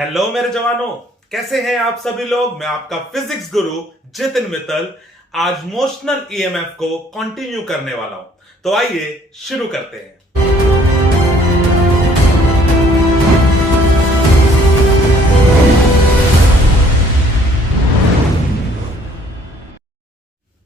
Hello मेरे जवानों, कैसे हैं आप सभी लोग। मैं आपका फिजिक्स गुरु जितिन मित्तल आज मोशनल ईएमएफ को कंटिन्यू करने वाला हूं। तो आइए शुरू करते हैं।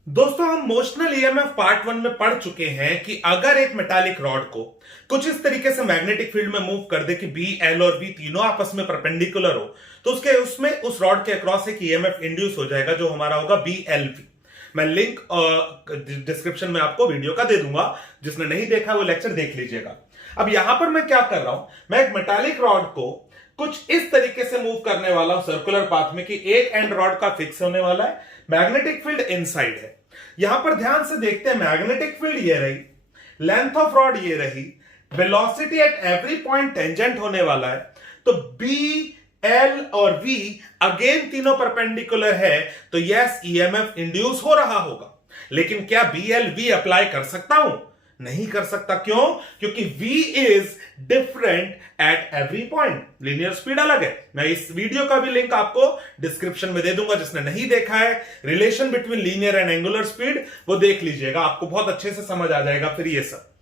दोस्तों, हम मोशनल ईएमएफ पार्ट 1 में पढ़ चुके हैं कि अगर एक मेटालिक रॉड को कुछ इस तरीके से मैग्नेटिक फील्ड में मूव कर दे कि बी, एल और वी तीनों आपस में परपेंडिकुलर हो, तो उसमें उस रॉड के अक्रॉस एक ईएमएफ इंड्यूस हो जाएगा जो हमारा होगा बी एल वी। मैं लिंक डिस्क्रिप्शन में आपको वीडियो का दे दूंगा, जिसने नहीं देखा वो लेक्चर देख लीजिएगा। अब यहां पर मैं क्या कर रहा हूं, मैं एक मेटालिक रॉड को कुछ इस तरीके से मूव करने वाला हूं सर्कुलर पाथ में कि एक एंड रॉड का फिक्स होने वाला है, मैग्नेटिक फील्ड इनसाइड है। यहां पर ध्यान से देखते हैं, मैग्नेटिक फील्ड ये रही, लेंथ ऑफ रॉड ये रही, velocity at every point tangent होने वाला है। तो बी, एल और वी अगेन तीनों परपेंडिकुलर है, तो यस ईएमएफ इंड्यूस हो रहा होगा। लेकिन क्या बी एल वी अप्लाई कर सकता हूं? नहीं कर सकता। क्यों? क्योंकि v is different at every point, linear speed अलग है। मैं इस वीडियो का भी लिंक आपको डिस्क्रिप्शन में दे दूंगा, जिसने नहीं देखा है relation between linear and angular speed, वो देख लीजिएगा, आपको बहुत अच्छे से समझ आ जाएगा फिर ये सब।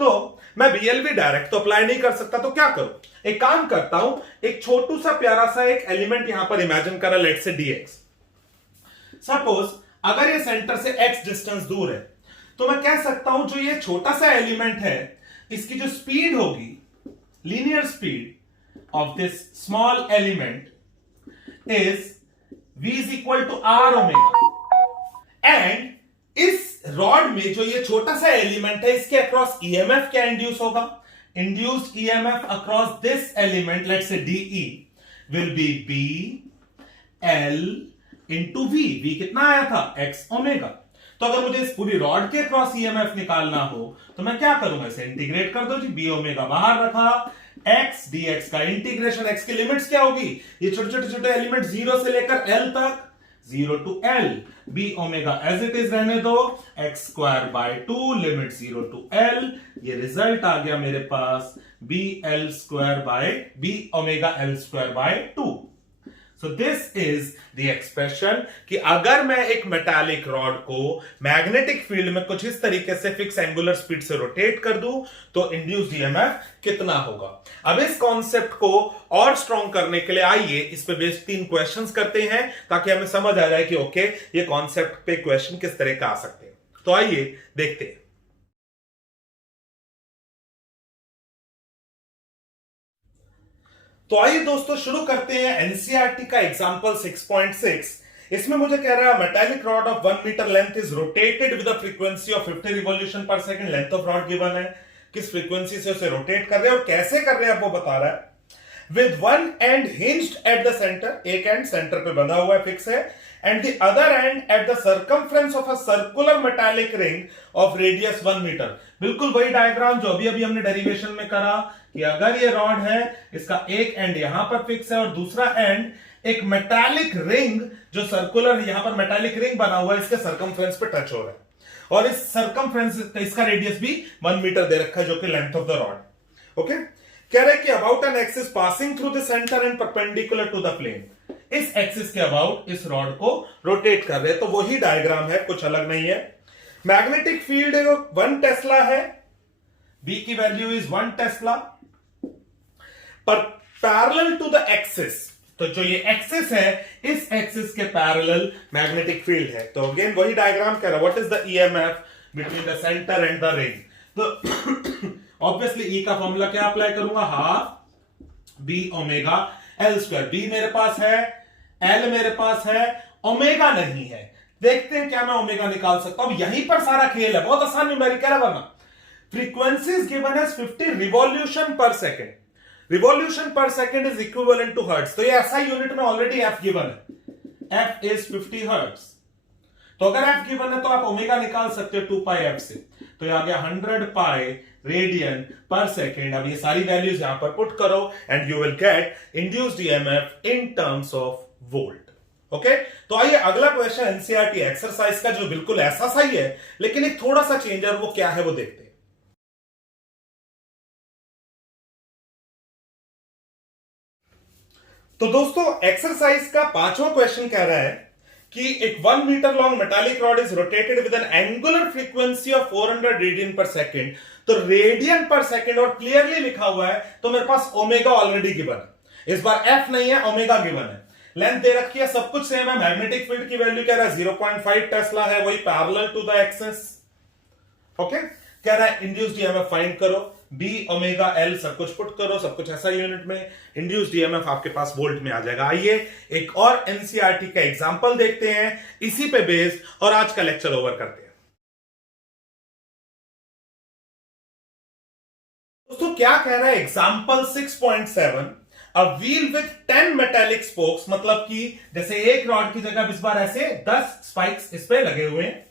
तो मैं बीएलवी डायरेक्ट तो अप्लाई नहीं कर सकता, तो क्या करूं? एक काम करता हूं, एक छोटू सा प्यारा सा एक एलिमेंट यहां पर इमेजिन करा, लेट से डीएक्स। सपोज अगर ये सेंटर से x डिस्टेंस दूर है, तो मैं कह सकता हूं जो ये छोटा सा एलिमेंट है, इसकी जो स्पीड होगी, linear speed of this small element is v is equal to R omega. And इस रॉड में जो ये छोटा सा एलिमेंट है, इसके अक्रॉस ईएमएफ क्या इंड्यूस होगा? Induced EMF across this element, let's say d E, will be B L into V. V कितना आया था? X omega. तो अगर मुझे इस पूरी रॉड के क्रॉस ईएमएफ निकालना हो, तो मैं क्या करूंगा? इसे इंटीग्रेट कर दो जी, बी ओमेगा बाहर रखा, एक्स डीएक्स का इंटीग्रेशन, एक्स की लिमिट्स क्या होगी? ये छोटे छोटे छोटे एलिमेंट जीरो से लेकर एल तक, 0 to L, B omega as it is रहने दो, X square by 2, limit 0 to L. ये रिजल्ट आ गया मेरे पास B L square by B omega L square by 2। So this is the expression कि अगर मैं एक मेटालिक रॉड को मैग्नेटिक फील्ड में कुछ इस तरीके से फिक्स एंगुलर स्पीड से रोटेट कर दूं, तो इंड्यूस्ड ईएमएफ कितना होगा। अब इस कॉन्सेप्ट को और स्ट्रॉन्ग करने के लिए आइए इस पे बेस्ड 3 क्वेश्चंस करते हैं, ताकि हमें समझ आ जाए कि ओके ये कॉन्सेप्ट पे क्वेश्चन किस तरह का आ सकते हैं। तो आइए देखते हैं। तो आइए दोस्तों शुरू करते हैं एनसीईआरटी का एग्जांपल 6.6। इसमें मुझे कह रहा है metallic rod of 1 metre length is rotated with a frequency of 50 revolution per second. Length of rod given है, किस फ्रीक्वेंसी से उसे रोटेट कर रहे हैं और कैसे कर रहे हैं वो बता रहा है। With one end hinged at the centre, एक एंड सेंटर पे बंधा हुआ है, फिक्स है, and the other end at the circumference of a circular metallic ring of radius 1 metre. बिल्कुल वही डायग्राम जो अभी हमने डेरिवेशन में करा कि अगर ये रॉड है, इसका एक एंड यहां पर फिक्स है और दूसरा एंड एक मेटालिक रिंग जो सर्कुलर, यहां पर मेटालिक रिंग बना हुआ है, इसके सर्कमफ्रेंस पे टच हो रहा है, और इस सर्कमफ्रेंस इसका रेडियस भी 1 मीटर दे रखा है, जो कि length of the rod. Okay, कह रहे कि about an axis passing through the centre and perpendicular to the plane. इस एक्सिस के अबाउट इस रॉड को रोटेट कर रहे हैं, तो वही डायग्राम है, कुछ अलग नहीं है। मैग्नेटिक फील्ड 1 टेस्ला है, बी की वैल्यू इज 1 टेस्ला, पर पैरेलल टू द एक्सिस, तो जो ये एक्सिस है, इस एक्सिस के पैरेलल मैग्नेटिक फील्ड है। तो अगेन वही डायग्राम कह रहा है, what is the EMF between the centre and the ring. तो ऑब्वियसली ई का फॉर्मूला क्या अप्लाई करूंगा? Half B omega L square. B मेरे पास है, एल मेरे पास है, ओमेगा नहीं है। देखते हैं क्या मैं ओमेगा निकाल सकता हूं। यहीं पर सारा खेल है, बहुत आसान न्यूमेरिकल है। वरना फ्रीक्वेंसीज गिवन एज 50 रिवॉल्यूशन पर सेकेंड। रिवॉल्यूशन पर second is equivalent to hertz, तो ये ऐसा यूनिट में ऑलरेडी एफ गिवन है, एफ इज 50 हर्ट्ज। तो अगर एफ गिवन है तो आप ओमेगा निकाल सकते हो 2 पाई एफ से, तो ये आ गया 100 पाई रेडियन पर सेकेंड। अब ये सारी वैल्यूज यहां पर पुट करो and you will get induced EMF in terms of volt. Okay, तो आइए अगला क्वेश्चन एनसीईआरटी एक्सरसाइज का, जो बिल्कुल ऐसा सा ही है लेकिन एक थोड़ा सा चेंज है, वो क्या है वो देखते हैं। तो दोस्तों एक्सरसाइज का 5वां क्वेश्चन कह रहा है कि एक 1 metre long metallic rod is rotated with an angular frequency of 400 radian per second. तो रेडियन पर सेकेंड और क्लियरली लिखा हुआ है, तो मेरे पास ओमेगा ऑलरेडी गिवन है, इस बार एफ नहीं है, ओमेगा गिवन है। लेंथ दे रखी है, सब कुछ सेम है। मैग्नेटिक फील्ड की वैल्यू कह रहा है 0.5 टेस्ला है, वही parallel to the axis. Okay, कह रहा है इंड्यूस्ड ईएमएफ फाइंड करो, बी ओमेगा एल सब कुछ पुट करो, सब कुछ ऐसा यूनिट में। इंड्यूस्ड ईएमएफ आपके पास वोल्ट में आ जाएगा। आइए एक और एनसीईआरटी का एग्जांपल देखते हैं इसी पे बेस्ड, और आज का लेक्चर ओवर करते हैं। दोस्तों क्या कह रहा है example 6.7, a wheel with 10 metallic spokes, मतलब कि जैसे एक रॉड की जगह इस बार ऐसे 10 स्पाइक्स इस पे लगे हुए हैं,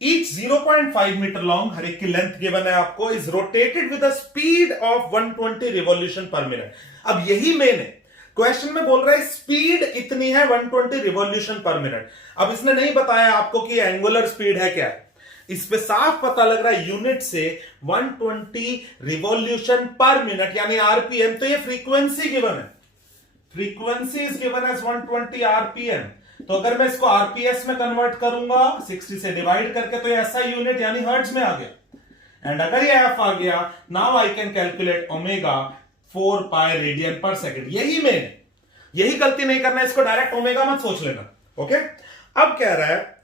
ईच 0.5 मीटर लॉन्ग, हर एक की लेंथ गिवन है आपको, is rotated with a speed of 120 revolution पर मिनट। अब यही मेन है, क्वेश्चन में बोल रहा है स्पीड इतनी है 120 रिवॉल्यूशन पर मिनट। अब इसने नहीं बताया आपको कि एंगुलर स्पीड है क्या है, इस पे साफ पता लग रहा है यूनिट से 120 रिवॉल्यूशन पर मिनट यानी आरपीएम। तो ये फ्रीक्वेंसी गिवन है, frequency is given as 120 RPM. तो अगर मैं इसको आरपीएस में कन्वर्ट करूंगा 60 से डिवाइड करके, तो ये ऐसा यूनिट यानी हर्ट्ज में आ गया। एंड अगर ये एफ आ गया, now I can calculate omega 4 pi radian per second. यही मेन है, यही गलती नहीं करना, इसको डायरेक्ट ओमेगा मत सोच लेना। ओके, अब कह रहा है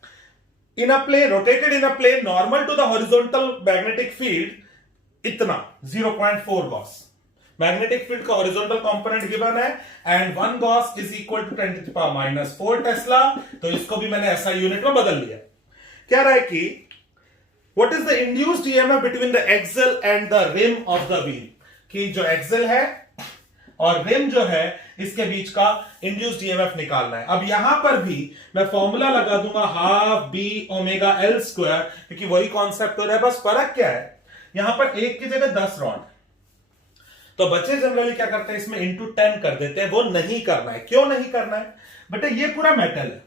in a plane rotated in a plane normal to the horizontal magnetic field इतना 0.4 गॉस। मैग्नेटिक फील्ड का हॉरिजॉन्टल कंपोनेंट गिवन है and 1 gauss is equal to 10⁻⁻⁴ tesla. तो इसको भी मैंने ऐसा यूनिट में बदल लिया। कह रहा है कि what is the induced EMF between the axle and the rim of the wheel, कि जो एक्सेल है और रिम जो है इसके बीच का इंड्यूस्ड ईएमएफ निकालना है। अब यहां पर भी मैं फॉर्मूला लगा दूंगा half B omega L square, क्योंकि वही कॉन्सेप्ट हो रहा है, बस फर्क क्या है, यहां पर एक की जगह 10 रॉड, तो बच्चे जनरली क्या करते हैं इसमें इंटू 10 कर देते हैं। वो नहीं करना है। क्यों नहीं करना है बेटा, ये पूरा मेटल है।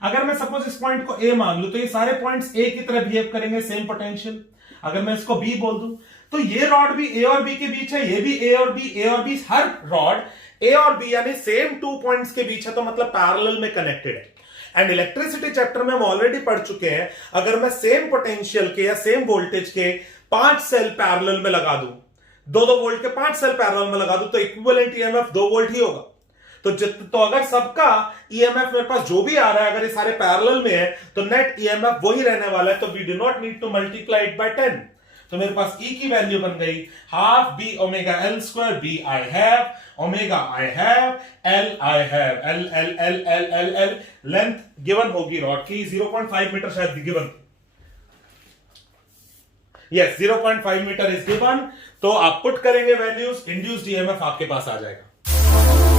अगर मैं सपोज इस पॉइंट को ए मान लू, तो ये सारे पॉइंट्स ए की तरह बिहेव करेंगे, सेम पोटेंशियल। अगर मैं इसको बी बोल दूं, तो ये रॉड भी ए और बी के बीच है, ये भी ए और बी, हर रॉड ए और बी यानी सेम 2 पॉइंट्स के बीच है, तो मतलब पैरेलल में कनेक्टेड है। एंड इलेक्ट्रिसिटी चैप्टर में हम ऑलरेडी पढ़ चुके हैं, अगर मैं सेम पोटेंशियल के या सेम वोल्टेज के 5 सेल पैरेलल में लगा दूं, 2-2 वोल्ट के 5 सेल पैरेलल में लगा दूं, तो इक्विवेलेंट ईएमएफ 2 वोल्ट ही होगा। तो अगर सबका ईएमएफ मेरे पास जो भी आ रहा है, अगर ये सारे पैरेलल में है, तो नेट ईएमएफ वही रहने वाला है। तो we do not need to multiply it by 10। तो मेरे पास ई की वैल्यू बन गई half B omega L square, B I have, omega I have, L I have, L L L L L L. Length given होगी rod की 0.5 metre शायद given, yes 0.5 metre is given. तो आप put करेंगे values, induced EMF आपके पास आ जाएगा।